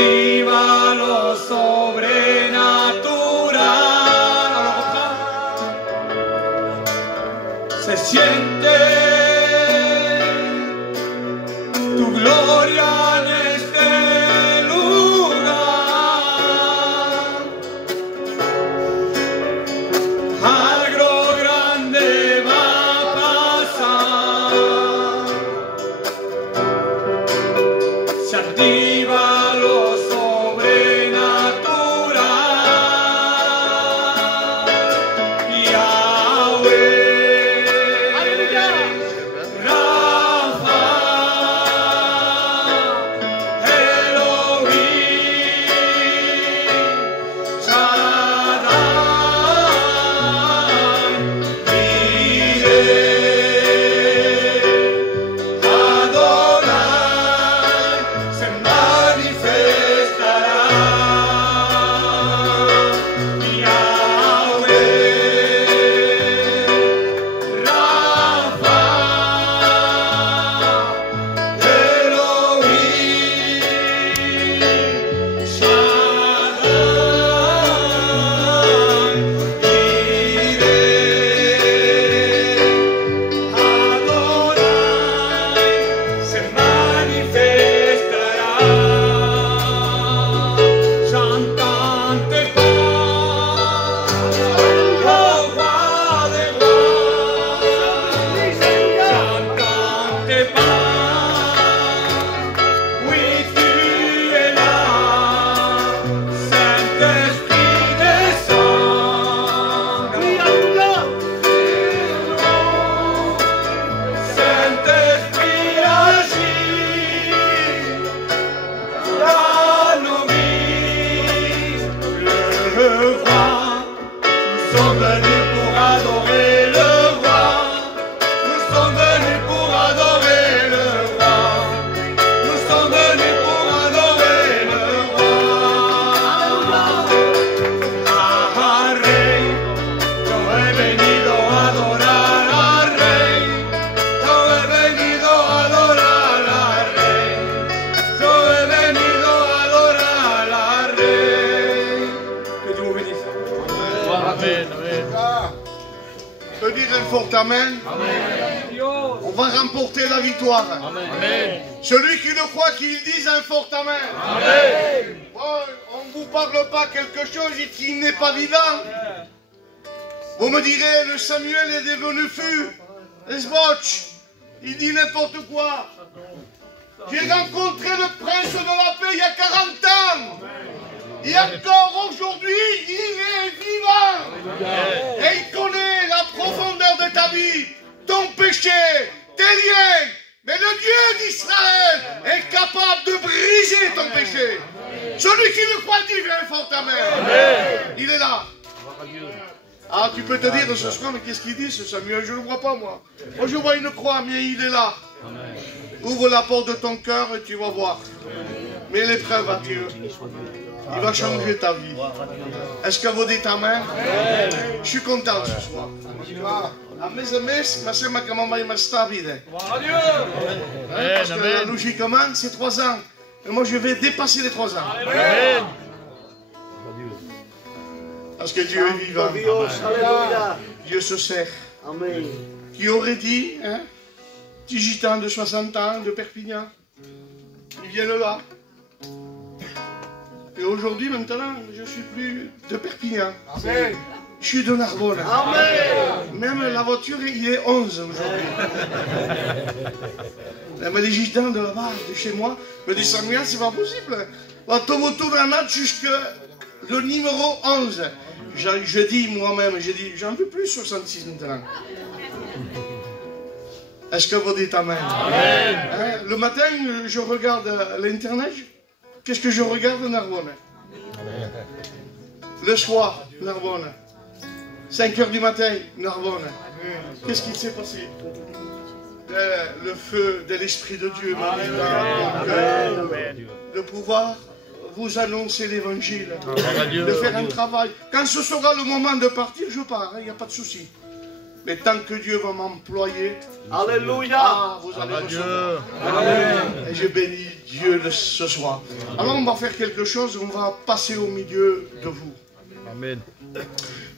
activa lo sobrenatural. Se siente tu gloria en este lugar. Algo grande va a pasar. Se activa lo sobrenatural. Yahweh, Rafa, Elohim, Shaddai, Jireh, Adonai, se manifestará. Yahweh, Rafa, Elohim, Shaddai, Jireh, Adonai, se manifestará. Chantante paz, oh roi de rois. Chantante paz, oui tu es là. Saint-Esprit descend. Saint-Esprit agit dans nos vies. Le roi, nous sommes venus pour adorer le roi. Nous sommes venus pour adorer le roi. Nous sommes venus pour adorer le roi. Al rey, yo he venido a adorar al rey. Yo he venido a adorar al rey. Yo he venido a adorar al rey. Que Dieu vous bénisse. Amen, amen. Peut dire un fort amen. On va remporter la victoire. Amen. Celui qui le croit, qu'il dise un fort amen. Oh, on ne vous parle pas quelque chose qui n'est pas vivant. Vous me direz, le Samuel est devenu fou. Esbotch, il dit n'importe quoi. J'ai rencontré le prince de la paix il y a 40 ans. Et encore aujourd'hui, il est vivant. Et il connaît la profondeur de ta vie, ton péché, tes liens. Mais le Dieu d'Israël est capable de briser ton péché. Celui qui le croit dit, viens fort ta mère. Il est là. Ah, tu peux te dire ce soir, mais qu'est-ce qu'il dit ce Samuel? Je ne le vois pas moi. Moi je vois une croix, mais il est là. Ouvre la porte de ton cœur et tu vas voir. Mais l'épreuve à Dieu, il va changer ta vie. Est-ce que vous dites amen? Je suis content ce soir. A mes amis, ma sœur m'a commandé ma stabilité. Parce que logiquement, c'est 3 ans. Et moi, je vais dépasser les 3 ans. Amen. Parce que Dieu est vivant. Dieu se sert. Qui aurait dit, hein, petit gitan de 60 ans de Perpignan, ils viennent là. Et aujourd'hui, maintenant, je ne suis plus de Perpignan. Amen. Je suis de Narbonne. Amen. Même la voiture, il est 11 aujourd'hui. Mais les gitans de là-bas, de chez moi, me disent Samuel, c'est pas possible. On tourne jusqu'au le numéro 11. Je dis moi-même, j'en veux plus 66 maintenant. Est-ce que vous dites amen? Amen. Hein, le matin, je regarde l'internet. Qu'est-ce que je regarde? Narbonne. Le soir, Narbonne. 5 h du matin, Narbonne. Qu'est-ce qui s'est passé? Le feu de l'Esprit de Dieu m'a mis dans mon cœur de pouvoir vous annoncer l'évangile, de faire un travail. Quand ce sera le moment de partir, je pars, il n'y a pas de souci. mais tant que Dieu va m'employer, Alléluia. vous allez Dieu. recevoir. Amen. Et je bénis Dieu ce soir. Alors on va faire quelque chose, on va passer au milieu de vous. Amen.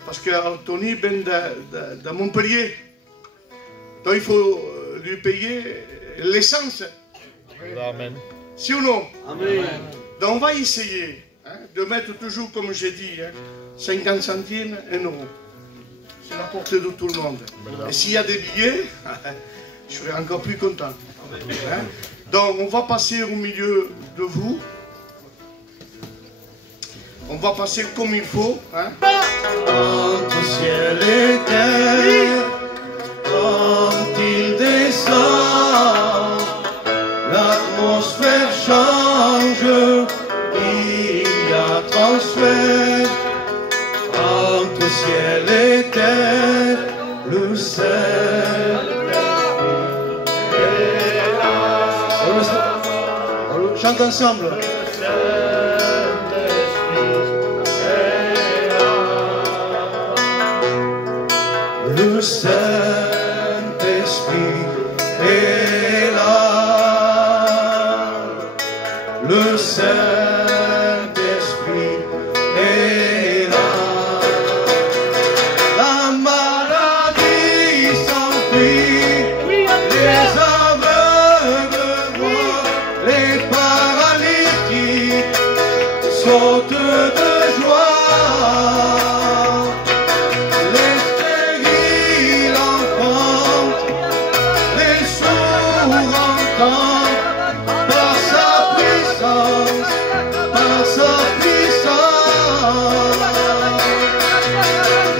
Parce que Tony vient de Montpellier. Donc il faut lui payer l'essence. Amen. Si ou non? Amen. Donc on va essayer de mettre toujours, comme j'ai dit, 50 centimes, 1 euro. C'est la portée de tout le monde. Et s'il y a des billets, je serai encore plus content. Hein? Donc on va passer au milieu de vous. On va passer comme il faut. Hein? Entre ciel et terre, quand il descend, l'atmosphère change, il y a transfert. Entre ciel et terre, le Saint est là. On chante ensemble. Le Saint-Esprit est là. Le Saint-Esprit est là. La maladie s'enfuit, les aveugles voient, les paralytiques sautent de joie.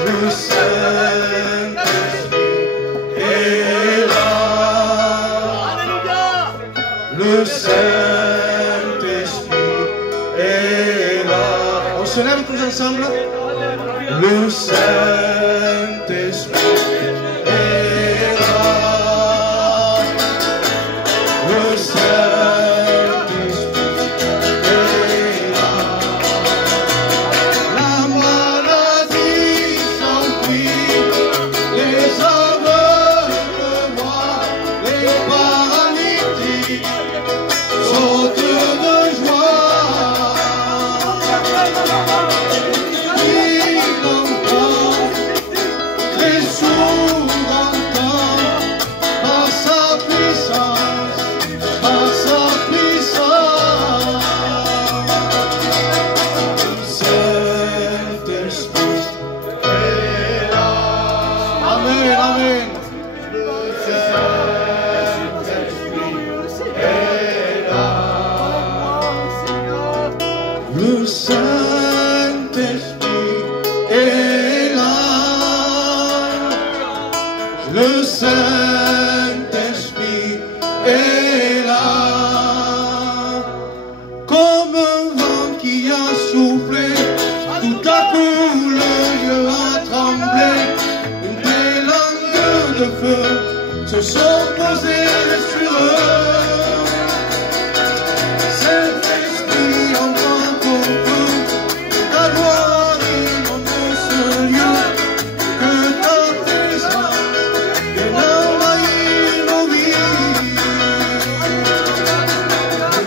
Le Saint-Esprit est là. On se lève tous ensemble. Le Saint-Esprit est là. Le Saint-Esprit est là. La maladie s'enfuit, les aveugles voient, les paralytiques sautent de joie. Il entend, les sourds entendent, par sa puissance, par sa puissance. Le Saint-Esprit est là. Amen, amen. Le Saint-Esprit est là. Le Saint-Esprit est là. Le Saint-Esprit est là. Comme un vent qui a soufflé, tout à coup le lieu a tremblé. Des langues de feu se sont posées sur eux. Saint-Esprit, envoie ton feu, ta gloire inonde ce lieu, que ta présence vienne envahir nos vies.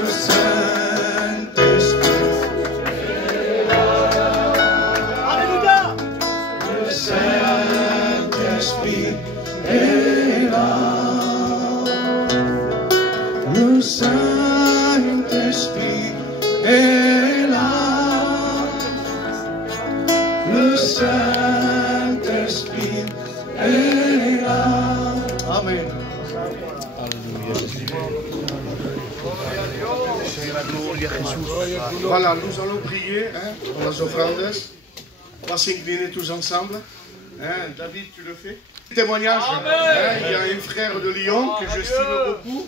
Le Saint-Esprit est là. Alléluia. Le Saint-Esprit est là. Le Saint-Esprit est là. Le Saint-Esprit est là. Amen. Voilà, nous allons prier pour les offrandes. On va s'incliner tous ensemble. David, tu le fais? Témoignage. Il y a un frère de Lyon que j'estime beaucoup.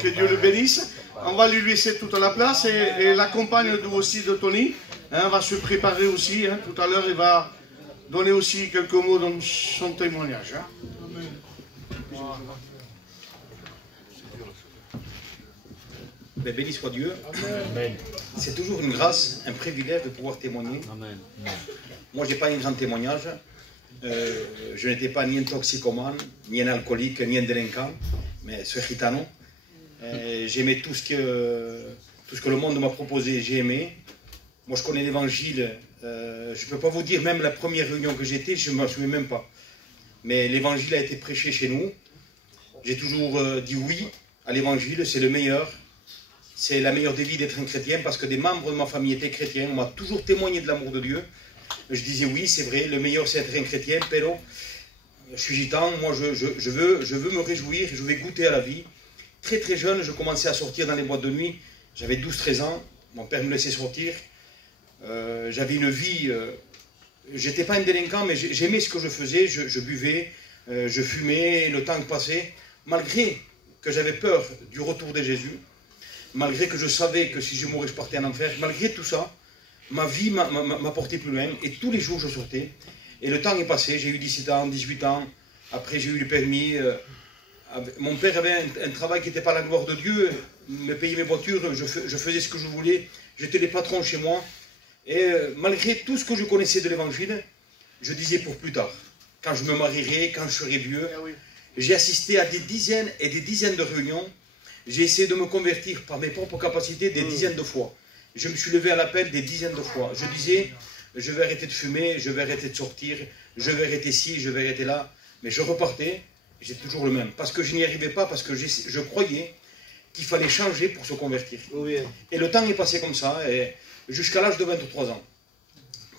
Que Dieu le bénisse. On va lui laisser toute la place et la compagne aussi de Tony va se préparer aussi. Tout à l'heure, il va donner aussi quelques mots dans son témoignage. Ben, béni soit Dieu. C'est toujours une grâce, un privilège de pouvoir témoigner. Amen. Moi, je n'ai pas un grand témoignage, Je n'étais pas ni un toxicomane, ni un alcoolique, ni un délinquant, mais ce gitano. J'aimais tout ce que le monde m'a proposé, j'ai aimé. Moi, je connais l'évangile. Je ne peux pas vous dire, même la première réunion que j'étais, je ne m'en souviens même pas. Mais l'évangile a été prêché chez nous. J'ai toujours dit oui à l'évangile, c'est le meilleur. C'est la meilleure des vies d'être un chrétien, parce que des membres de ma famille étaient chrétiens. On m'a toujours témoigné de l'amour de Dieu. Je disais oui, c'est vrai, le meilleur c'est être un chrétien, pero je suis gitan, moi je veux me réjouir, je vais goûter à la vie. Très très jeune, je commençais à sortir dans les boîtes de nuit. J'avais 12-13 ans, mon père me laissait sortir. J'avais une vie, j'étais pas un délinquant, mais j'aimais ce que je faisais, je buvais, je fumais, le temps passait. Malgré que j'avais peur du retour de Jésus, malgré que je savais que si je mourais, je partais en enfer, malgré tout ça, ma vie m'a porté plus loin, et tous les jours je sortais. Et le temps est passé, j'ai eu 17 ans, 18 ans, après j'ai eu le permis. Mon père avait un travail qui n'était pas la gloire de Dieu, me payait mes voitures, je faisais ce que je voulais, j'étais les patrons chez moi. Et malgré tout ce que je connaissais de l'évangile, je disais pour plus tard, quand je me marierai, quand je serai vieux. J'ai assisté à des dizaines et des dizaines de réunions. J'ai essayé de me convertir par mes propres capacités des dizaines de fois. Je me suis levé à l'appel des dizaines de fois. Je disais, je vais arrêter de fumer, je vais arrêter de sortir, je vais arrêter ci, je vais arrêter là. Mais je repartais, j'étais toujours le même. Parce que je n'y arrivais pas, parce que je croyais qu'il fallait changer pour se convertir. Oui. Et le temps est passé comme ça, jusqu'à l'âge de 23 ans.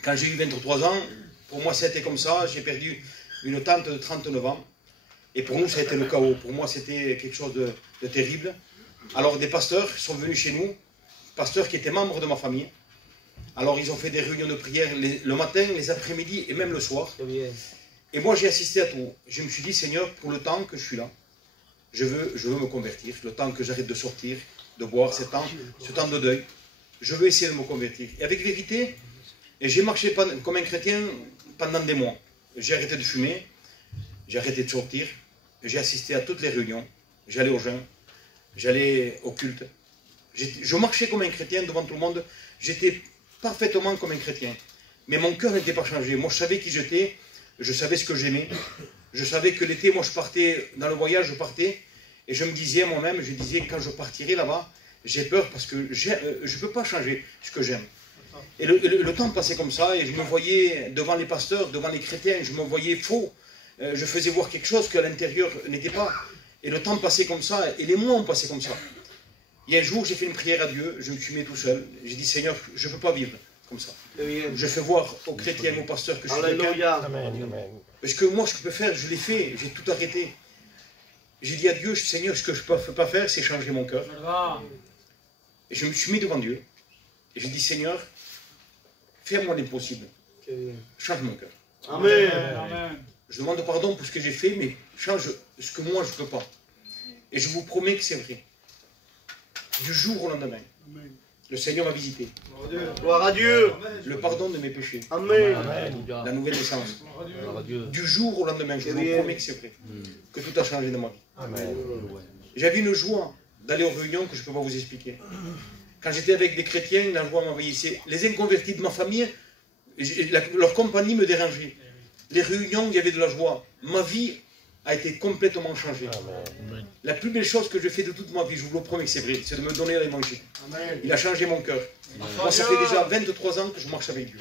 Quand j'ai eu 23 ans, pour moi c'était comme ça, j'ai perdu une tante de 39 ans. Et pour nous, ça a été le chaos. Pour moi, c'était quelque chose de terrible. Alors, des pasteurs sont venus chez nous, pasteurs qui étaient membres de ma famille. Alors, ils ont fait des réunions de prière le matin, les après-midi et même le soir. Et moi, j'ai assisté à tout. Je me suis dit, Seigneur, pour le temps que je suis là, je veux me convertir. Le temps que j'arrête de sortir, de boire, ce temps de deuil, je veux essayer de me convertir. Et avec vérité, j'ai marché comme un chrétien pendant des mois. J'ai arrêté de fumer, j'ai arrêté de sortir. J'ai assisté à toutes les réunions, j'allais au jeûne, j'allais au culte. Je marchais comme un chrétien devant tout le monde, j'étais parfaitement comme un chrétien. Mais mon cœur n'était pas changé. Moi, je savais qui j'étais, je savais ce que j'aimais. Je savais que l'été, moi, je partais, dans le voyage, je partais, et je me disais moi-même, je disais, quand je partirai là-bas, j'ai peur parce que je ne peux pas changer ce que j'aime. Et le temps passait comme ça, et je me voyais devant les pasteurs, devant les chrétiens, je me voyais faux. Je faisais voir quelque chose qu'à l'intérieur n'était pas. Et le temps passait comme ça, et les mois ont passé comme ça. Il y a un jour, j'ai fait une prière à Dieu, je me suis mis tout seul. J'ai dit, Seigneur, je ne peux pas vivre comme ça. Je fais voir aux chrétiens, aux pasteurs que je suis quelqu'un. Parce que moi, ce que je peux faire, je l'ai fait, j'ai tout arrêté. J'ai dit à Dieu, Seigneur, ce que je ne peux pas faire, c'est changer mon cœur. Et je me suis mis devant Dieu. Et j'ai dit, Seigneur, fais-moi l'impossible. Change mon cœur. Amen. Je demande pardon pour ce que j'ai fait, mais change ce que moi je ne peux pas. Et je vous promets que c'est vrai. Du jour au lendemain, le Seigneur m'a visité. Gloire à Dieu. Le pardon de mes péchés. Amen. La nouvelle naissance. Du jour au lendemain, je vous promets que c'est vrai. Que tout a changé dans ma vie. J'avais une joie d'aller aux réunions que je ne peux pas vous expliquer. Quand j'étais avec des chrétiens, la joie m'envahissait. Les inconvertis de ma famille, leur compagnie me dérangeait. Les réunions, il y avait de la joie. Ma vie a été complètement changée. Amen. La plus belle chose que j'ai fait de toute ma vie, je vous le promets que c'est vrai, c'est de me donner à manger. Il a changé mon cœur. Moi, ça fait déjà 23 ans que je marche avec Dieu.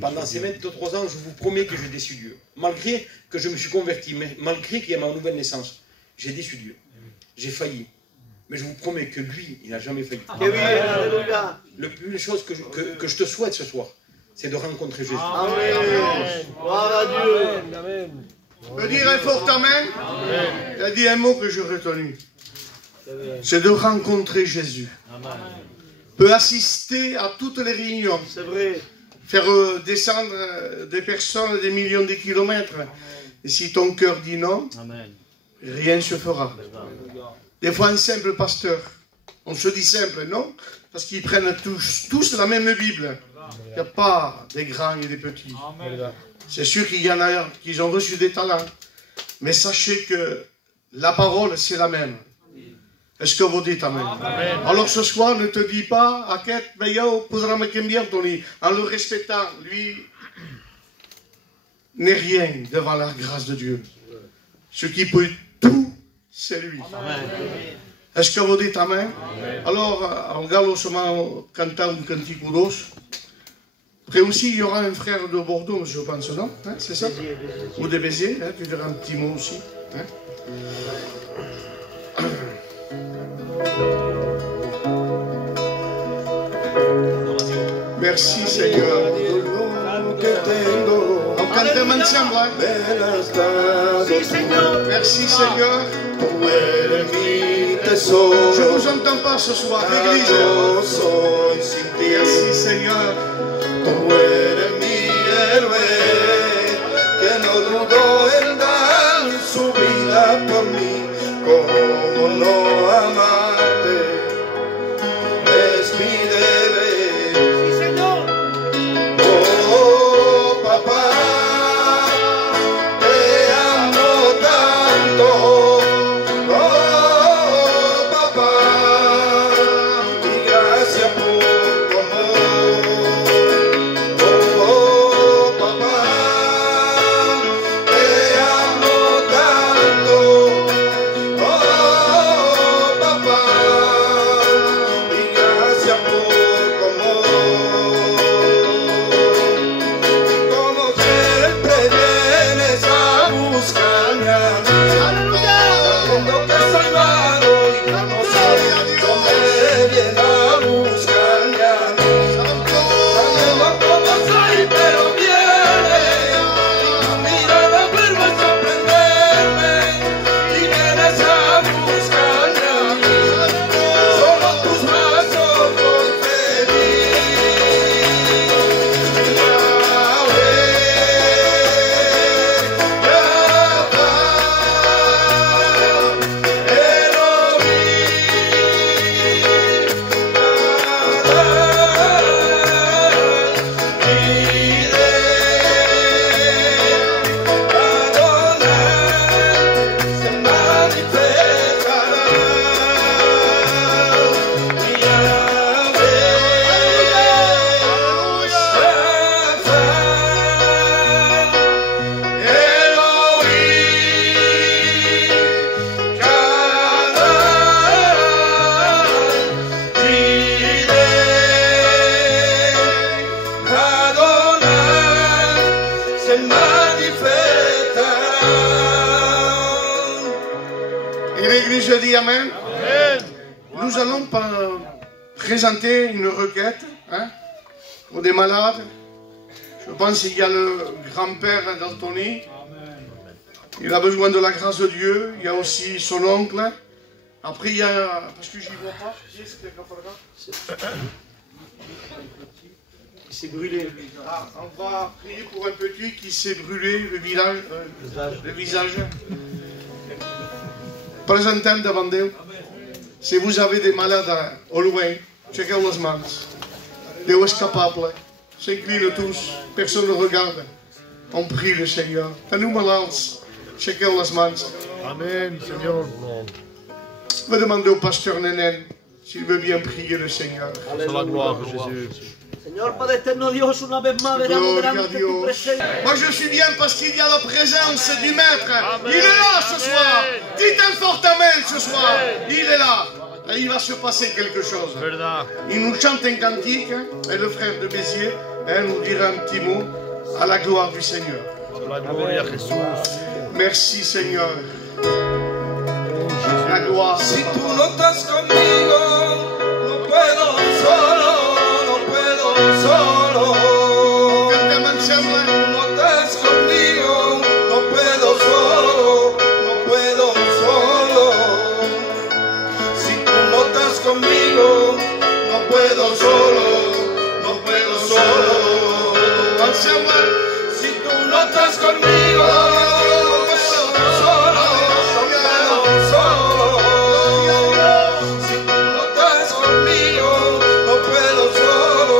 Pendant ces 23 ans, je vous promets que j'ai déçu Dieu. Malgré que je me suis converti, malgré qu'il y a ma nouvelle naissance, j'ai déçu Dieu. J'ai failli. Mais je vous promets que lui, il n'a jamais failli. La plus belle chose que je te souhaite ce soir, c'est de rencontrer Jésus. Amen. Gloire à Dieu. Amen. Je dirais fort Amen. Il a dit un mot que j'ai retenu. C'est de rencontrer Jésus. Amen. Peut assister à toutes les réunions. C'est vrai. Faire descendre des personnes des millions de kilomètres. Et si ton cœur dit non, Amen, rien ne se fera. Des fois, un simple pasteur, on se dit simple, non? Parce qu'ils prennent tous la même Bible. Il n'y a pas des grands et des petits. C'est sûr qu'il y en a qui ont reçu des talents. Mais sachez que la parole, c'est la même. Est-ce que vous dites Amen? Amen. Alors ce soir, ne te dis pas, en le respectant, lui, n'est rien devant la grâce de Dieu. Ce qui peut tout, c'est lui. Est-ce que vous dites Amen? Alors, on regarde seulement canter un cantique ou dos. Après aussi, il y aura un frère de Bordeaux, je pense, non? Hein, c'est ça? Ou de Béziers, hein, tu diras un petit mot aussi. Hein? Merci Seigneur. On cante ensemble. Hein? Merci Seigneur. Je ne vous entends pas ce soir, l'église. Merci Seigneur. Tú eres mi héroe, que no dudó en dar su vida por mí. Cómo no amarte, es mi deber. Sí, Señor. Oh, papá, te amo tanto. Oh, papá, y gracias por tu amor. Je dis Amen. Nous allons présenter une requête hein, pour des malades. Je pense qu'il y a le grand-père d'Anthony. Il a besoin de la grâce de Dieu. Il y a aussi son oncle. Après, il y a... Parce que j'y vois pas. Il s'est brûlé. Ah, on va prier pour un petit qui s'est brûlé le visage. Presentem devant Dieu. Si vous avez des malades au loin, checkez les mains. Dieu est capable. S'incline tous. Personne ne regarde. On prie le Seigneur. Tenez-nous malades. Checkez les mains. Amen, Seigneur. Je vais demander au pasteur Nénen s'il veut bien prier le Seigneur. C'est la gloire de Jésus. Señor Padre eterno Dios, una vez más veramos delante de tu presencia. Moi je suis bien parce qu'il y a la présence du Maître. Amen. Il est là ce soir. Dites un fort Amen ce soir. Il est là. Et il va se passer quelque chose. Il nous chante un cantique et le frère de Béziers nous dira un petit mot à la gloire du Seigneur. Merci Seigneur. La gloire. Si tú no estás conmigo, no puedo solo. Solo, no estás conmigo, no puedo solo, no puedo solo. Si tú no estás conmigo, no puedo solo, no puedo solo. Si tú no estás conmigo, no puedo solo, no puedo solo. Si tú no estás conmigo, no puedo solo.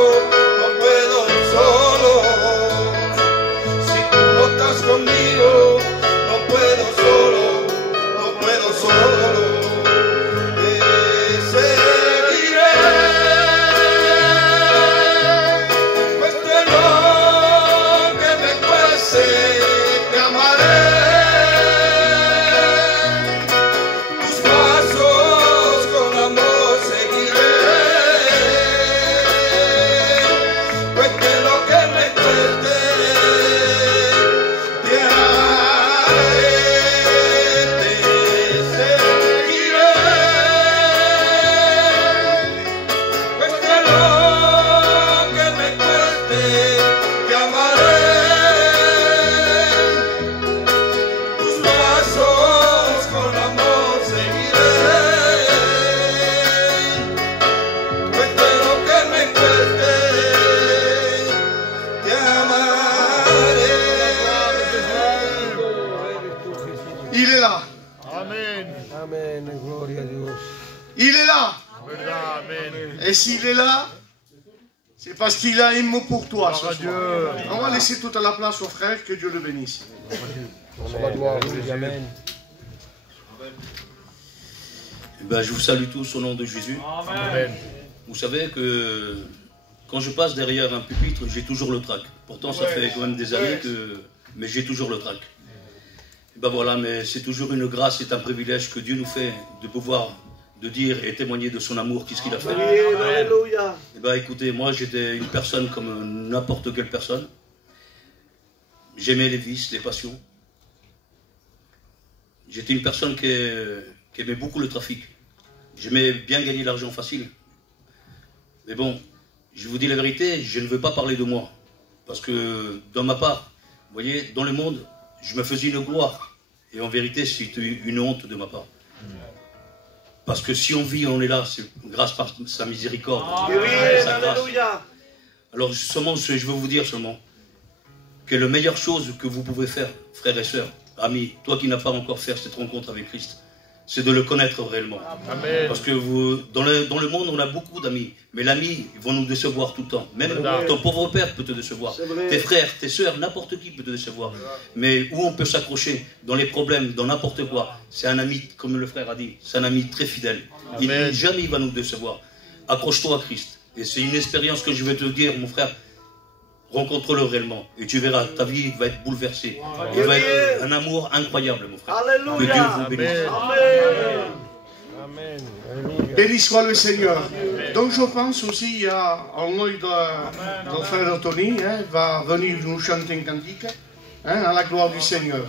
Et s'il est là, c'est parce qu'il a un mot pour toi ce soir. Dieu. On va laisser toute la place au frère, que Dieu le bénisse. Amen. Eh ben, je vous salue tous au nom de Jésus. Amen. Vous savez que quand je passe derrière un pupitre, j'ai toujours le trac. Pourtant, ça fait quand même des années que... Mais j'ai toujours le trac. Et ben voilà, mais c'est toujours une grâce, c'est un privilège que Dieu nous fait de pouvoir de dire et témoigner de son amour, qu'est-ce qu'il a fait. Alléluia. Eh ben écoutez, moi j'étais une personne comme n'importe quelle personne. J'aimais les vices, les passions. J'étais une personne qui aimait beaucoup le trafic. J'aimais bien gagner l'argent facile. Mais bon, je vous dis la vérité, je ne veux pas parler de moi. Parce que dans ma part, vous voyez, dans le monde, je me faisais une gloire. Et en vérité, c'est une honte de ma part. Parce que si on vit, on est là, c'est grâce par sa miséricorde. Sa grâce. Alors seulement, je veux vous dire seulement que la meilleure chose que vous pouvez faire, frères et sœurs, amis, toi qui n'as pas encore fait cette rencontre avec Christ, c'est de le connaître réellement. Amen. Parce que dans le monde, on a beaucoup d'amis. Mais l'ami, ils vont nous décevoir tout le temps. Même ton pauvre père peut te décevoir. Tes frères, tes sœurs, n'importe qui peut te décevoir. Mais où on peut s'accrocher dans les problèmes, dans n'importe quoi, c'est un ami, comme le frère a dit, c'est un ami très fidèle. Jamais il va nous décevoir. Accroche-toi à Christ. Et c'est une expérience que je vais te dire, mon frère. Rencontre-le réellement. Et tu verras, ta vie va être bouleversée. Il va être un amour incroyable, mon frère. Alléluia. Que Dieu vous bénisse. Amen. Béni soit le Seigneur. Donc je pense aussi, il y a un œil de frère Tony, hein, va venir nous chanter un cantique, hein, à la gloire du Seigneur.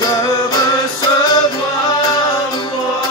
De recevoir moi.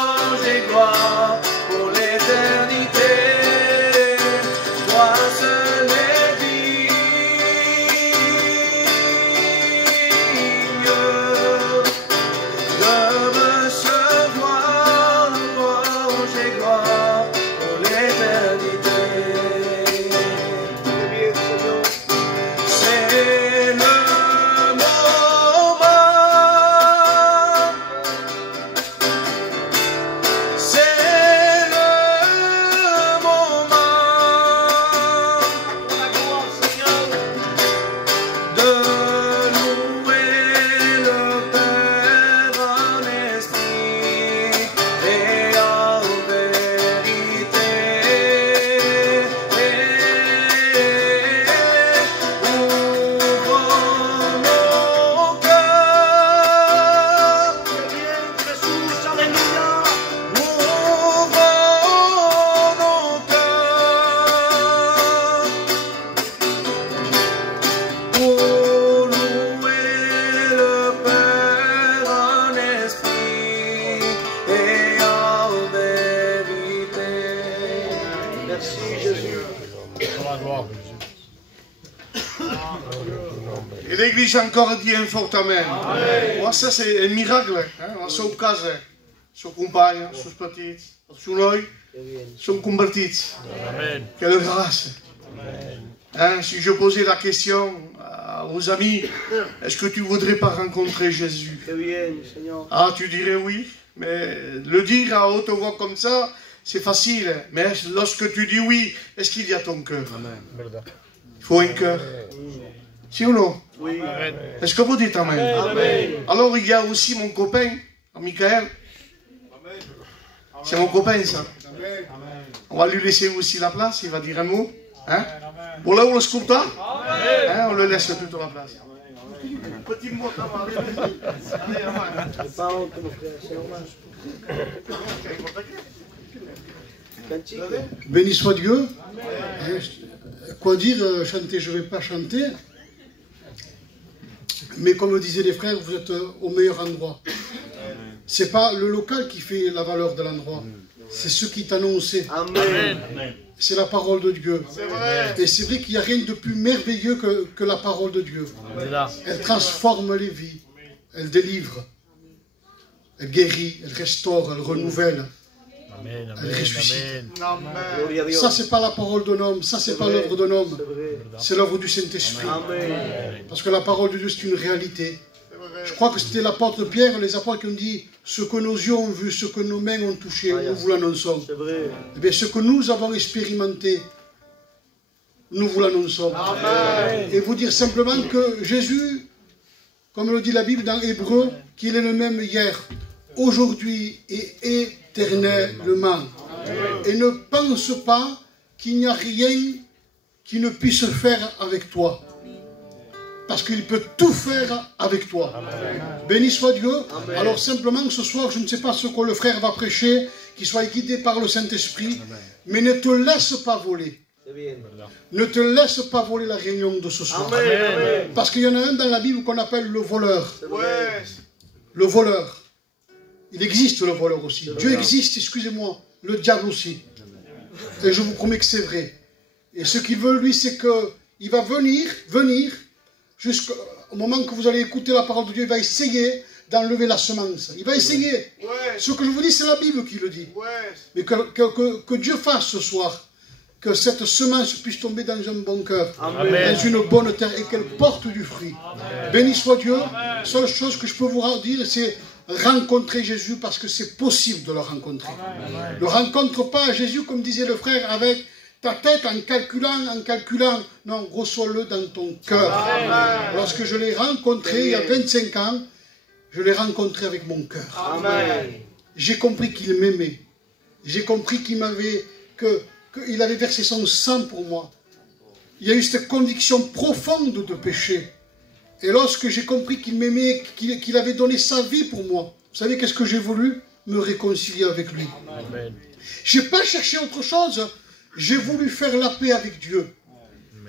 l'église a encore dit un fort amen. Moi, ça, c'est un miracle. Hein? La sua casa, son compagnon, ses petits, son œil, sont convertis. Amen. Quelle grâce. Hein, si je posais la question aux amis, est-ce que tu voudrais pas rencontrer Jésus? Ah, tu dirais oui. Mais le dire à haute voix comme ça, c'est facile. Mais lorsque tu dis oui, est-ce qu'il y a ton cœur? Il faut un cœur. Si ou non? Oui. Est-ce que vous dites amen? Amen. Alors il y a aussi mon copain, Michael. C'est mon copain ça. On va lui laisser aussi la place, il va dire un mot. Hein? Bon là on le scoute, hein? On le laisse toute la place. Petit mot d'abord. Pas honte, mon frère, c'est normal. Béni soit Dieu. Quoi dire, chanter, je ne vais pas chanter. Mais comme disaient les frères, vous êtes au meilleur endroit. Ce n'est pas le local qui fait la valeur de l'endroit. C'est ce qui t'annonçait. Amen. C'est la parole de Dieu. Et c'est vrai qu'il n'y a rien de plus merveilleux que la parole de Dieu. Elle transforme les vies. Elle délivre. Elle guérit. Elle restaure. Elle renouvelle. Amen, Elle ressuscite. amen. Ça, c'est pas la parole d'un homme. Ça, c'est pas l'œuvre d'un homme. C'est l'œuvre du Saint-Esprit. Parce que la parole de Dieu, c'est une réalité. Je crois que c'était l'apôtre Pierre, les apôtres qui ont dit ce que nos yeux ont vu, ce que nos mains ont touché, nous vous l'annonçons. Eh bien, ce que nous avons expérimenté, nous vous l'annonçons. Et vous dire simplement que Jésus, comme le dit la Bible dans Hébreu, qu'il est le même hier, aujourd'hui et éternellement. Et ne pense pas qu'il n'y a rien qui ne puisse faire avec toi. Parce qu'il peut tout faire avec toi. Amen. Béni soit Dieu. Amen. Alors simplement ce soir, je ne sais pas ce que le frère va prêcher, qu'il soit guidé par le Saint-Esprit, mais ne te laisse pas voler. Ne te laisse pas voler la réunion de ce soir. Amen. Parce qu'il y en a un dans la Bible qu'on appelle le voleur. Le voleur. Il existe le voleur aussi. Dieu existe, excusez-moi. Le diable aussi. Et je vous promets que c'est vrai. Et ce qu'il veut, lui, c'est qu'il va venir, jusqu'au moment que vous allez écouter la parole de Dieu, il va essayer d'enlever la semence. Il va essayer. Ce que je vous dis, c'est la Bible qui le dit. Mais que Dieu fasse ce soir que cette semence puisse tomber dans un bon cœur, dans une bonne terre, et qu'elle porte du fruit. Béni soit Dieu. La seule chose que je peux vous dire, c'est rencontrer Jésus, parce que c'est possible de le rencontrer. Ne rencontre pas Jésus, comme disait le frère, avec ta tête en calculant. Non, reçois-le dans ton cœur. Lorsque je l'ai rencontré il y a 25 ans, je l'ai rencontré avec mon cœur. J'ai compris qu'il m'aimait. J'ai compris qu'il avait versé son sang pour moi. Il y a eu cette conviction profonde de péché. Et lorsque j'ai compris qu'il m'aimait, qu'il avait donné sa vie pour moi, vous savez qu'est-ce que j'ai voulu? Me réconcilier avec lui. Je n'ai pas cherché autre chose. J'ai voulu faire la paix avec Dieu.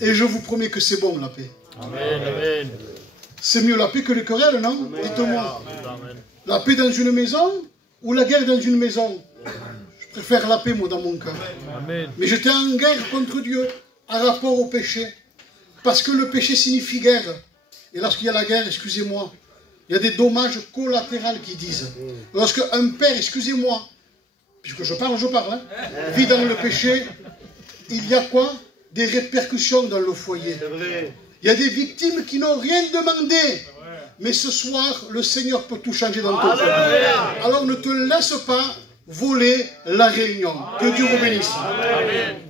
Et je vous promets que c'est bon, la paix. Amen. C'est mieux la paix que les querelles, non? Dites-moi. La paix dans une maison ou la guerre dans une maison? Je préfère la paix, moi, dans mon cœur. Mais j'étais en guerre contre Dieu, en rapport au péché. Parce que le péché signifie guerre. Et lorsqu'il y a la guerre, excusez-moi, il y a des dommages collatéraux qui disent. Lorsque un père, excusez-moi, puisque je parle, hein, vit dans le péché, il y a quoi? Des répercussions dans le foyer. Il y a des victimes qui n'ont rien demandé. Mais ce soir, le Seigneur peut tout changer dans ton foyer. Alors ne te laisse pas voler la réunion. Que Dieu vous bénisse. Amen.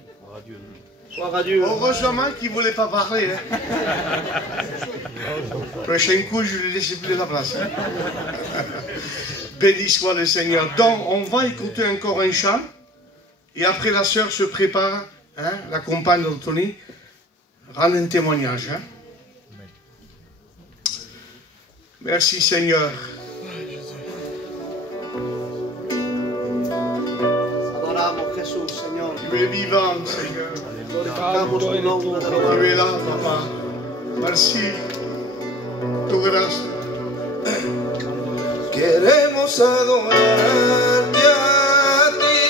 Heureusement qu'il ne voulait pas parler. Hein. Le prochain coup, je lui laisse plus la place. Béni soit le Seigneur. Donc, on va écouter encore un chant. Et après, la sœur se prépare, hein, la compagne d'Anthony, rendre un témoignage. Hein. Merci Seigneur. Adoramos Jesús, Señor. Tu es vivant, Seigneur. Glorificamos tu nombre, Tu adoramos. es là, Papa. Merci. Tu grâce. Queremos adorarte a ti,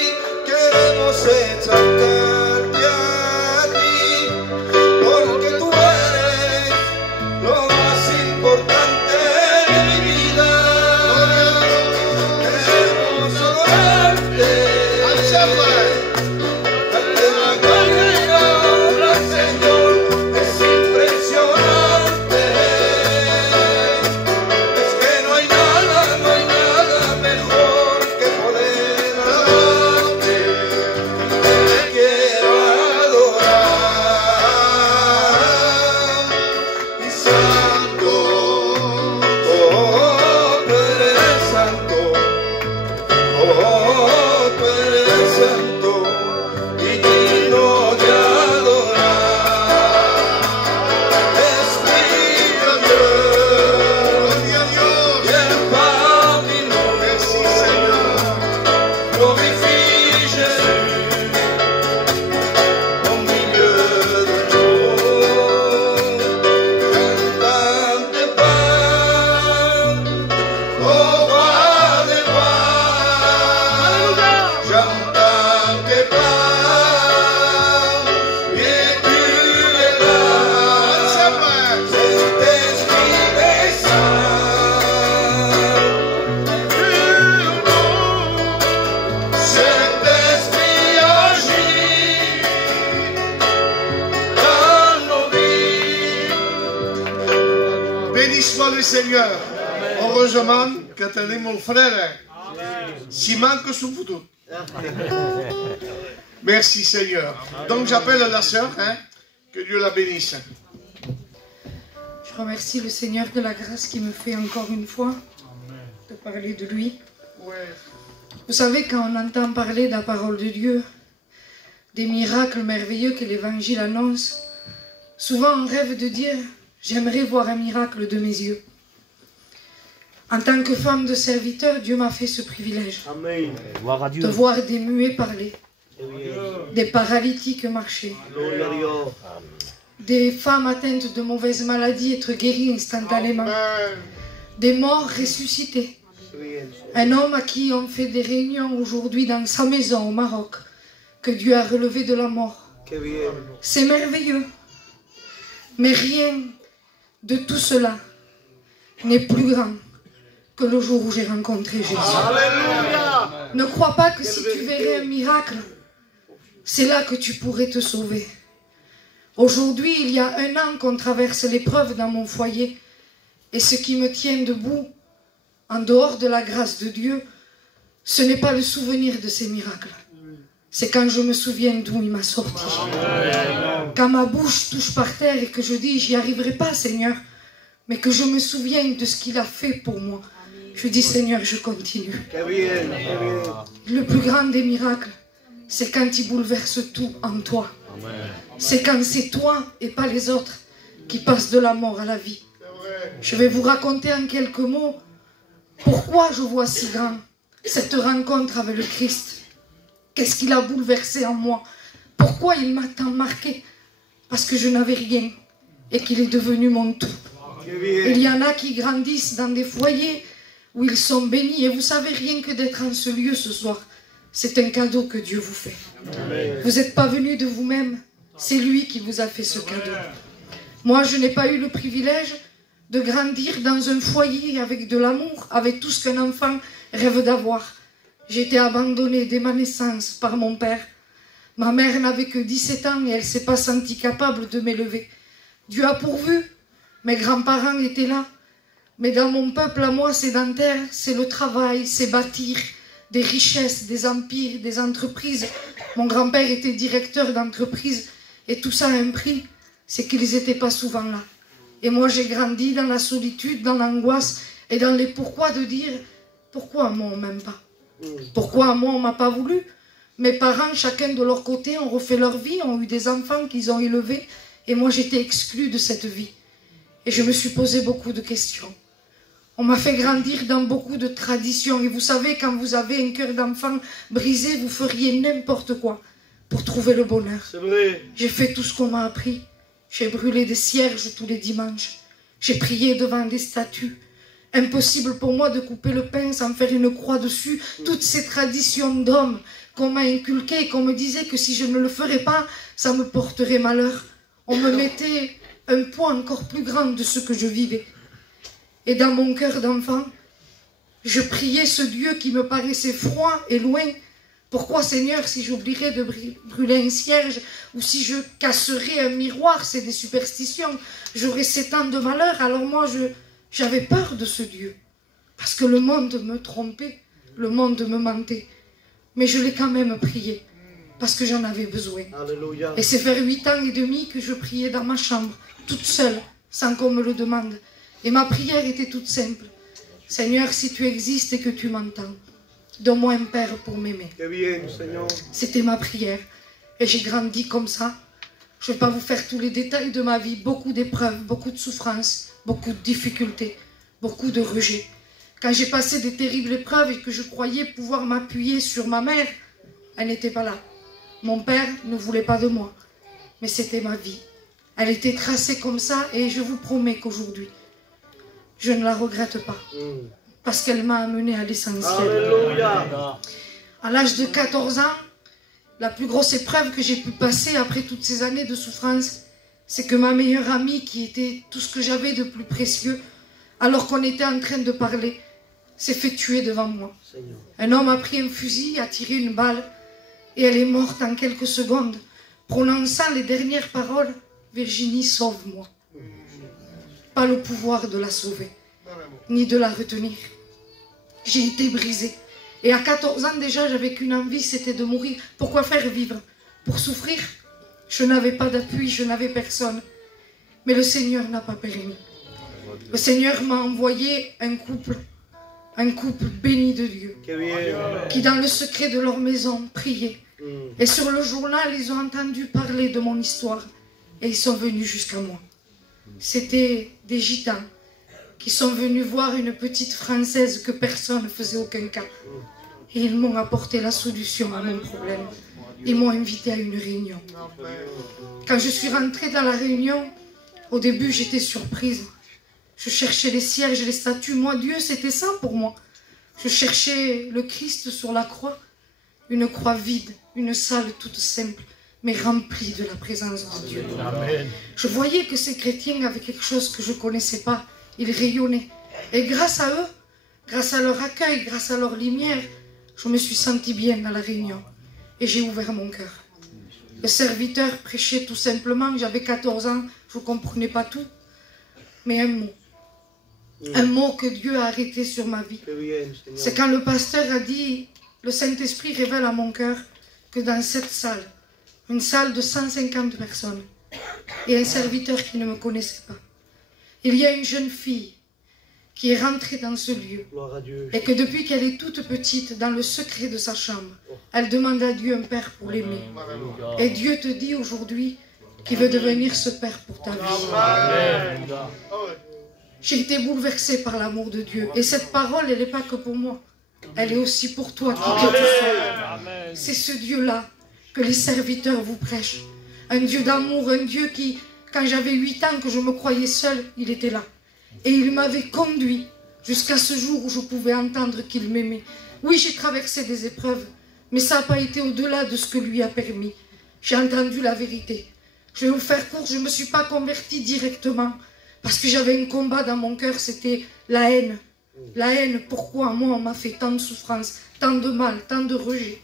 queremos exaltarte a ti, porque tú eres lo más del Signore. Heureusement que tenim el frère. Si manque son futur. Merci Seigneur. Donc j'appelle la sœur, hein, que Dieu la bénisse. Je remercie le Seigneur de la grâce qui me fait encore une fois de parler de lui. Vous savez, quand on entend parler de la parole de Dieu, des miracles merveilleux que l'Évangile annonce, souvent on rêve de dire « j'aimerais voir un miracle de mes yeux ». En tant que femme de serviteur, Dieu m'a fait ce privilège de voir des muets parler, des paralytiques marcher, des femmes atteintes de mauvaises maladies être guéries instantanément, des morts ressuscités. Un homme à qui on fait des réunions aujourd'hui dans sa maison au Maroc, que Dieu a relevé de la mort. C'est merveilleux. Mais rien de tout cela n'est plus grand que le jour où j'ai rencontré Jésus. Alléluia. Ne crois pas que si tu verrais un miracle, c'est là que tu pourrais te sauver. Aujourd'hui, il y a 1 an qu'on traverse l'épreuve dans mon foyer. Et ce qui me tient debout, en dehors de la grâce de Dieu, ce n'est pas le souvenir de ces miracles. C'est quand je me souviens d'où il m'a sorti. Quand ma bouche touche par terre et que je dis, j'y arriverai pas Seigneur, mais que je me souviens de ce qu'il a fait pour moi. Je dis, Seigneur, je continue. Le plus grand des miracles, c'est quand il bouleverse tout en toi. C'est quand c'est toi et pas les autres qui passent de la mort à la vie. Je vais vous raconter en quelques mots pourquoi je vois si grand cette rencontre avec le Christ. Qu'est-ce qu'il a bouleversé en moi? Pourquoi il m'a tant marqué? Parce que je n'avais rien et qu'il est devenu mon tout. Il y en a qui grandissent dans des foyers où ils sont bénis. Et vous savez, rien que d'être en ce lieu ce soir, c'est un cadeau que Dieu vous fait. Vous n'êtes pas venus de vous-même, c'est lui qui vous a fait ce cadeau. Moi, je n'ai pas eu le privilège de grandir dans un foyer avec de l'amour, avec tout ce qu'un enfant rêve d'avoir. J'ai été abandonnée dès ma naissance par mon père. Ma mère n'avait que 17 ans et elle ne s'est pas sentie capable de m'élever. Dieu a pourvu. Mes grands-parents étaient là. Mais dans mon peuple à moi sédentaire, c'est le travail, c'est bâtir des richesses, des empires, des entreprises. Mon grand-père était directeur d'entreprise et tout ça a un prix, c'est qu'ils n'étaient pas souvent là. Et moi j'ai grandi dans la solitude, dans l'angoisse et dans les pourquoi de dire pourquoi moi on m'aime pas, pourquoi moi on m'a pas voulu. Mes parents, chacun de leur côté, ont refait leur vie, ont eu des enfants qu'ils ont élevés et moi j'étais exclue de cette vie. Et je me suis posé beaucoup de questions. On m'a fait grandir dans beaucoup de traditions. Et vous savez, quand vous avez un cœur d'enfant brisé, vous feriez n'importe quoi pour trouver le bonheur. C'est vrai. J'ai fait tout ce qu'on m'a appris. J'ai brûlé des cierges tous les dimanches. J'ai prié devant des statues. Impossible pour moi de couper le pain sans faire une croix dessus. Toutes ces traditions d'hommes qu'on m'a inculquées et qu'on me disait que si je ne le ferais pas, ça me porterait malheur. On me mettait un poids encore plus grand de ce que je vivais. Et dans mon cœur d'enfant, je priais ce Dieu qui me paraissait froid et loin. Pourquoi, Seigneur, si j'oublierais de brûler un cierge ou si je casserais un miroir, c'est des superstitions, j'aurais 7 ans de malheur. Alors moi, j'avais peur de ce Dieu. Parce que le monde me trompait, le monde me mentait. Mais je l'ai quand même prié, parce que j'en avais besoin. Alléluia. Et c'est vers 8 ans et demi que je priais dans ma chambre, toute seule, sans qu'on me le demande. Et ma prière était toute simple. Seigneur, si tu existes et que tu m'entends, donne-moi un père pour m'aimer. C'était ma prière. Et j'ai grandi comme ça. Je ne vais pas vous faire tous les détails de ma vie. Beaucoup d'épreuves, beaucoup de souffrances, beaucoup de difficultés, beaucoup de rejets. Quand j'ai passé des terribles épreuves et que je croyais pouvoir m'appuyer sur ma mère, elle n'était pas là. Mon père ne voulait pas de moi. Mais c'était ma vie. Elle était tracée comme ça et je vous promets qu'aujourd'hui, je ne la regrette pas, parce qu'elle m'a amené à l'essentiel. À l'âge de 14 ans, la plus grosse épreuve que j'ai pu passer après toutes ces années de souffrance, c'est que ma meilleure amie, qui était tout ce que j'avais de plus précieux, alors qu'on était en train de parler, s'est fait tuer devant moi. Un homme a pris un fusil, a tiré une balle, et elle est morte en quelques secondes, prononçant les dernières paroles, « Virginie, sauve-moi ». Pas le pouvoir de la sauver. ni de la retenir. J'ai été brisée. Et à 14 ans déjà, j'avais qu'une envie, c'était de mourir. Pourquoi faire vivre? Pour souffrir? Je n'avais pas d'appui, je n'avais personne. Mais le Seigneur n'a pas permis. Le Seigneur m'a envoyé un couple béni de Dieu, qui dans le secret de leur maison priait. Et sur le journal, ils ont entendu parler de mon histoire. Et ils sont venus jusqu'à moi. C'était des gitans qui sont venus voir une petite Française que personne ne faisait aucun cas. Et ils m'ont apporté la solution à mon problème. Ils m'ont invité à une réunion. Quand je suis rentrée dans la réunion, au début j'étais surprise. Je cherchais les sièges, les statues. Moi, Dieu, c'était ça pour moi. Je cherchais le Christ sur la croix. Une croix vide, une salle toute simple, mais remplie de la présence de Dieu. Amen. Je voyais que ces chrétiens avaient quelque chose que je ne connaissais pas. Ils rayonnaient. Et grâce à eux, grâce à leur accueil, grâce à leur lumière, je me suis sentie bien dans la réunion. Et j'ai ouvert mon cœur. Le serviteur prêchait tout simplement. J'avais 14 ans, je ne comprenais pas tout. Mais un mot. Un mot que Dieu a arrêté sur ma vie. C'est quand le pasteur a dit, le Saint-Esprit révèle à mon cœur que dans cette salle, une salle de 150 personnes, et un serviteur qui ne me connaissait pas, il y a une jeune fille qui est rentrée dans ce lieu, et que depuis qu'elle est toute petite, dans le secret de sa chambre, elle demande à Dieu un père pour l'aimer. Et Dieu te dit aujourd'hui qu'il veut devenir ce père pour ta vie. Amen. J'ai été bouleversée par l'amour de Dieu. Et cette parole, elle n'est pas que pour moi. Elle est aussi pour toi qui te sois. C'est ce Dieu-là que les serviteurs vous prêchent. Un Dieu d'amour, un Dieu qui, quand j'avais 8 ans, que je me croyais seule, il était là. Et il m'avait conduit jusqu'à ce jour où je pouvais entendre qu'il m'aimait. Oui, j'ai traversé des épreuves, mais ça n'a pas été au-delà de ce que lui a permis. J'ai entendu la vérité. Je vais vous faire court, je ne me suis pas convertie directement. Parce que j'avais un combat dans mon cœur, c'était la haine. La haine, pourquoi moi on m'a fait tant de souffrance, tant de mal, tant de rejet?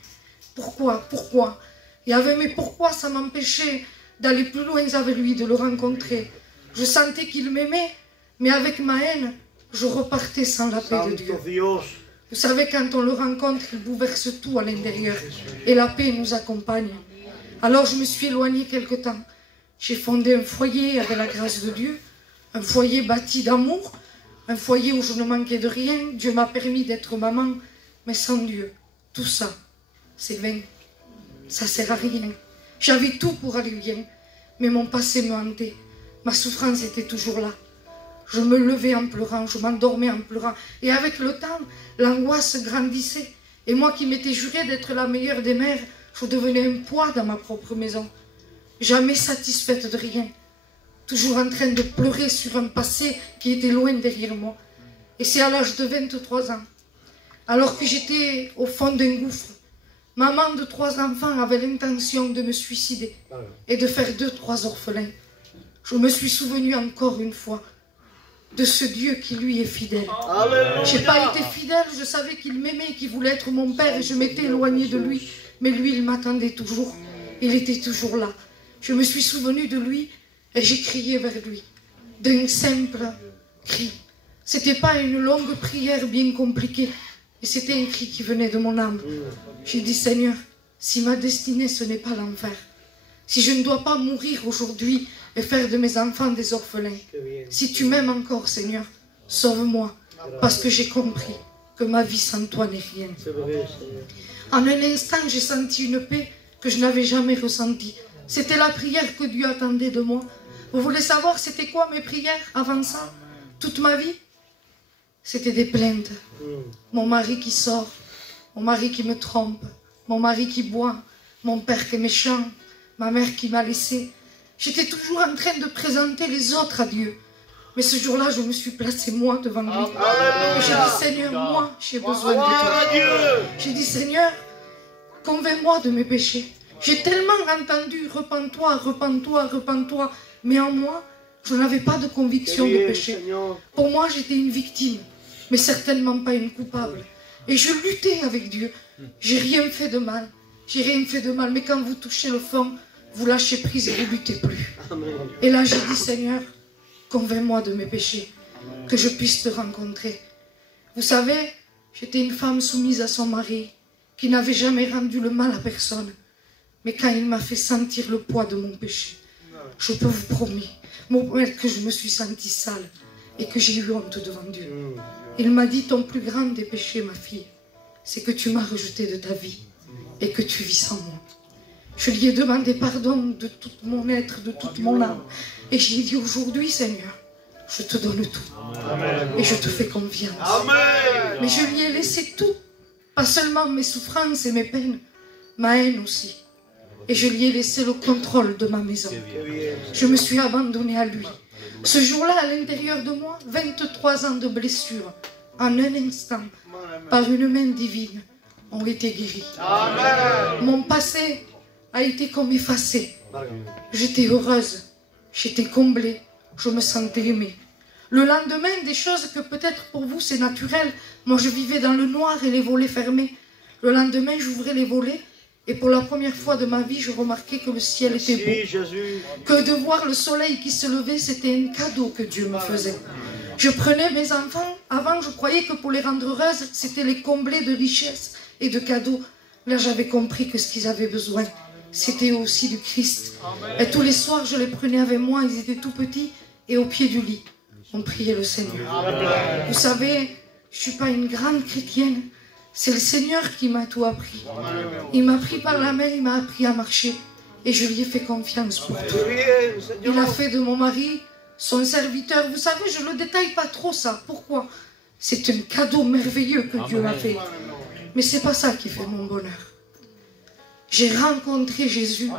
Pourquoi? Il y avait, mais pourquoi ça m'empêchait d'aller plus loin avec lui, de le rencontrer? Je sentais qu'il m'aimait, mais avec ma haine, je repartais sans la paix de Dieu. Vous savez, quand on le rencontre, il bouleverse tout à l'intérieur. Et la paix nous accompagne. Alors je me suis éloignée quelque temps. J'ai fondé un foyer avec la grâce de Dieu. Un foyer bâti d'amour, un foyer où je ne manquais de rien. Dieu m'a permis d'être maman, mais sans Dieu, tout ça, c'est vain. Ça ne sert à rien. J'avais tout pour aller bien, mais mon passé me hantait. Ma souffrance était toujours là. Je me levais en pleurant, je m'endormais en pleurant. Et avec le temps, l'angoisse grandissait. Et moi qui m'étais juré d'être la meilleure des mères, je devenais un poids dans ma propre maison. Jamais satisfaite de rien. Toujours en train de pleurer sur un passé qui était loin derrière moi. Et c'est à l'âge de 23 ans, alors que j'étais au fond d'un gouffre, maman de 3 enfants avait l'intention de me suicider et de faire 2-3 orphelins. Je me suis souvenu encore une fois de ce Dieu qui lui est fidèle. Je n'ai pas été fidèle, je savais qu'il m'aimait, qu'il voulait être mon père et je m'étais éloignée de lui. Mais lui, il m'attendait toujours. Il était toujours là. Je me suis souvenu de lui. Et j'ai crié vers lui, d'un simple cri. C'était pas une longue prière bien compliquée, mais c'était un cri qui venait de mon âme. J'ai dit, Seigneur, si ma destinée ce n'est pas l'enfer, si je ne dois pas mourir aujourd'hui et faire de mes enfants des orphelins, si tu m'aimes encore, Seigneur, sauve-moi, parce que j'ai compris que ma vie sans toi n'est rien. En un instant, j'ai senti une paix que je n'avais jamais ressentie. C'était la prière que Dieu attendait de moi. Vous voulez savoir c'était quoi mes prières avant ça? Toute ma vie? C'était des plaintes. Mon mari qui sort, mon mari qui me trompe, mon mari qui boit, mon père qui est méchant, ma mère qui m'a laissé. J'étais toujours en train de présenter les autres à Dieu. Mais ce jour-là, je me suis placée moi devant lui. Et j'ai dit, Seigneur, moi, j'ai besoin de toi. J'ai dit, Seigneur, convainc-moi de mes péchés. J'ai tellement entendu, repens-toi, repens-toi, repens-toi. Mais en moi, je n'avais pas de conviction de péché. Pour moi, j'étais une victime, mais certainement pas une coupable. Et je luttais avec Dieu. J'ai rien fait de mal. J'ai rien fait de mal. Mais quand vous touchez le fond, vous lâchez prise et vous ne luttez plus. Et là, j'ai dit, Seigneur, convainc-moi de mes péchés. que je puisse te rencontrer. Vous savez, j'étais une femme soumise à son mari, qui n'avait jamais rendu le mal à personne. Mais quand il m'a fait sentir le poids de mon péché, je peux vous promettre que je me suis sentie sale et que j'ai eu honte devant Dieu. Il m'a dit, ton plus grand des péchés, ma fille, c'est que tu m'as rejeté de ta vie et que tu vis sans moi. Je lui ai demandé pardon de tout mon être, de toute mon âme. Et je lui ai dit, aujourd'hui, Seigneur, je te donne tout. Et je te fais confiance. Mais je lui ai laissé tout. Pas seulement mes souffrances et mes peines, ma haine aussi. Et je lui ai laissé le contrôle de ma maison. Je me suis abandonnée à lui. Ce jour-là, à l'intérieur de moi, 23 ans de blessures, en un instant, par une main divine, ont été guéris. Mon passé a été comme effacé. J'étais heureuse, j'étais comblée, je me sentais aimée. Le lendemain, des choses que peut-être pour vous c'est naturel, moi je vivais dans le noir et les volets fermés. Le lendemain, j'ouvrais les volets et pour la première fois de ma vie, je remarquais que le ciel était beau. Que de voir le soleil qui se levait, c'était un cadeau que Dieu me faisait. Je prenais mes enfants, avant je croyais que pour les rendre heureuses, c'était les combler de richesses et de cadeaux. Là j'avais compris que ce qu'ils avaient besoin, c'était aussi du Christ. Et tous les soirs, je les prenais avec moi, ils étaient tout petits et au pied du lit. On priait le Seigneur. Vous savez, je ne suis pas une grande chrétienne. C'est le Seigneur qui m'a tout appris. Il m'a pris par la main, il m'a appris à marcher. Et je lui ai fait confiance pour tout. Il a fait de mon mari son serviteur. Vous savez, je ne le détaille pas trop ça. Pourquoi? C'est un cadeau merveilleux que Dieu m'a fait. Mais ce n'est pas ça qui fait mon bonheur. J'ai rencontré Jésus.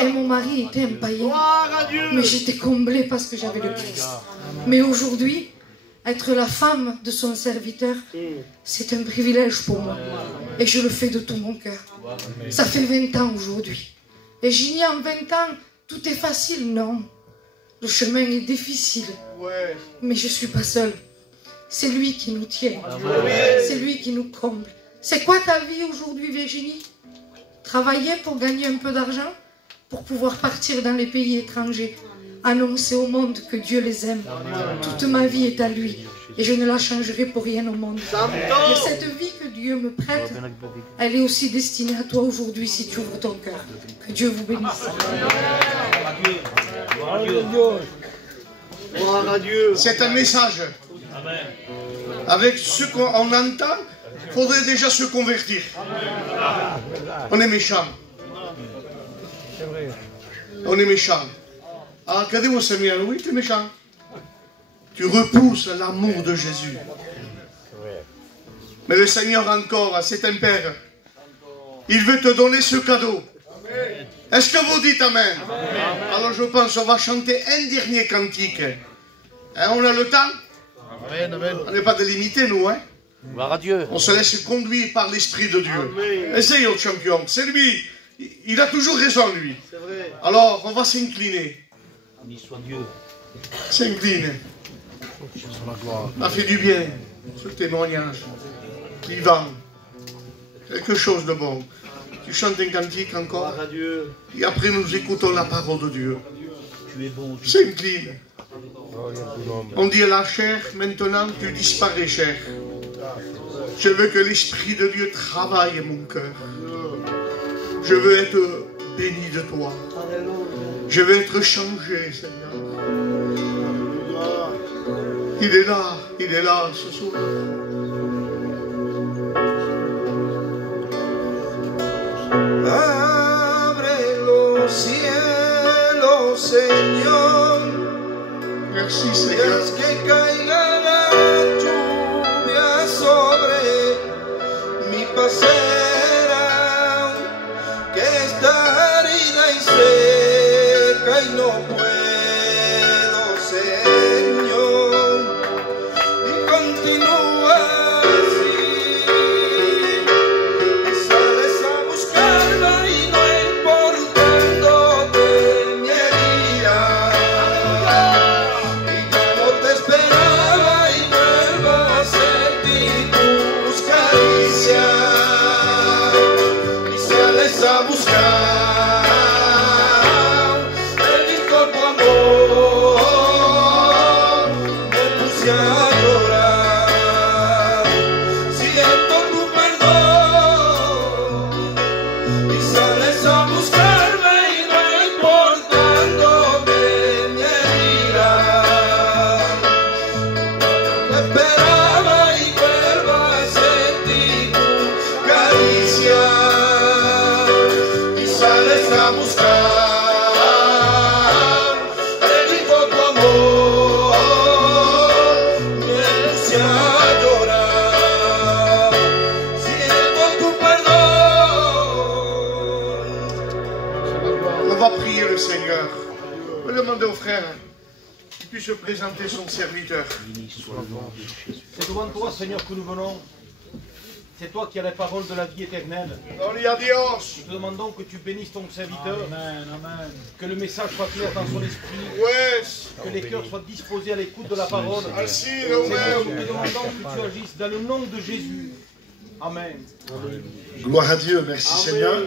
Et mon mari était un païen. Mais j'étais comblée parce que j'avais le Christ. Mais aujourd'hui, être la femme de son serviteur, c'est un privilège pour moi. Et je le fais de tout mon cœur. Ça fait 20 ans aujourd'hui. Et j'y dis en 20 ans, tout est facile. Non. Le chemin est difficile. Mais je ne suis pas seule. C'est lui qui nous tient. C'est lui qui nous comble. C'est quoi ta vie aujourd'hui, Virginie? Travailler pour gagner un peu d'argent, pour pouvoir partir dans les pays étrangers, annoncer au monde que Dieu les aime. Toute ma vie est à lui et je ne la changerai pour rien au monde. Et cette vie que Dieu me prête, elle est aussi destinée à toi aujourd'hui si tu ouvres ton cœur. Que Dieu vous bénisse. C'est un message. Avec ce qu'on entend, il faudrait déjà se convertir. On est méchants. On est méchants. Ah, regardez-moi Samuel, oui, tu es méchant. Tu repousses l'amour de Jésus. Mais le Seigneur encore, c'est un Père. Il veut te donner ce cadeau. Est-ce que vous dites Amen? Alors je pense qu'on va chanter un dernier cantique. Hein, on a le temps? On n'est pas délimité, nous, hein? Gloire à Dieu. On se laisse conduire par l'Esprit de Dieu. Essayez au champion. C'est lui. Il a toujours raison, lui. Alors, on va s'incliner. Béni soit Dieu. S'incline. Ça fait du bien, ce témoignage. Vivant. Quelque chose de bon. Tu chantes un cantique encore. Et après, nous écoutons la parole de Dieu. Tu es bon. S'incline. On dit à la chair, maintenant tu disparais, chair. Je veux que l'Esprit de Dieu travaille mon cœur. Je veux être béni de toi. Je veux être changé, Seigneur. Il est là ce soir. Abre los cielos, Señor. Merci, Seigneur. Haz que caiga la lluvia sobre mi pasera, que está herida y seca y no puedo, Señor, y continúa así, y sales a buscarla y no importandote mi herida. Esperaba y vuelvo a sentir tus caricias y sales a buscar el mismo tu amor. va prier le Seigneur. On va demander au frère qu'il puisse présenter son serviteur. C'est devant toi, Seigneur, que nous venons. C'est toi qui as la parole de la vie éternelle. Gloria a Dios. Nous te demandons que tu bénisses ton serviteur. Amen, amen. Que le message soit clair dans son esprit. Yes. Que les cœurs soient disposés à l'écoute de la parole. Merci, Seigneur, nous te demandons que tu agisses dans le nom de Jésus. Amen. Gloire à Dieu, merci Seigneur.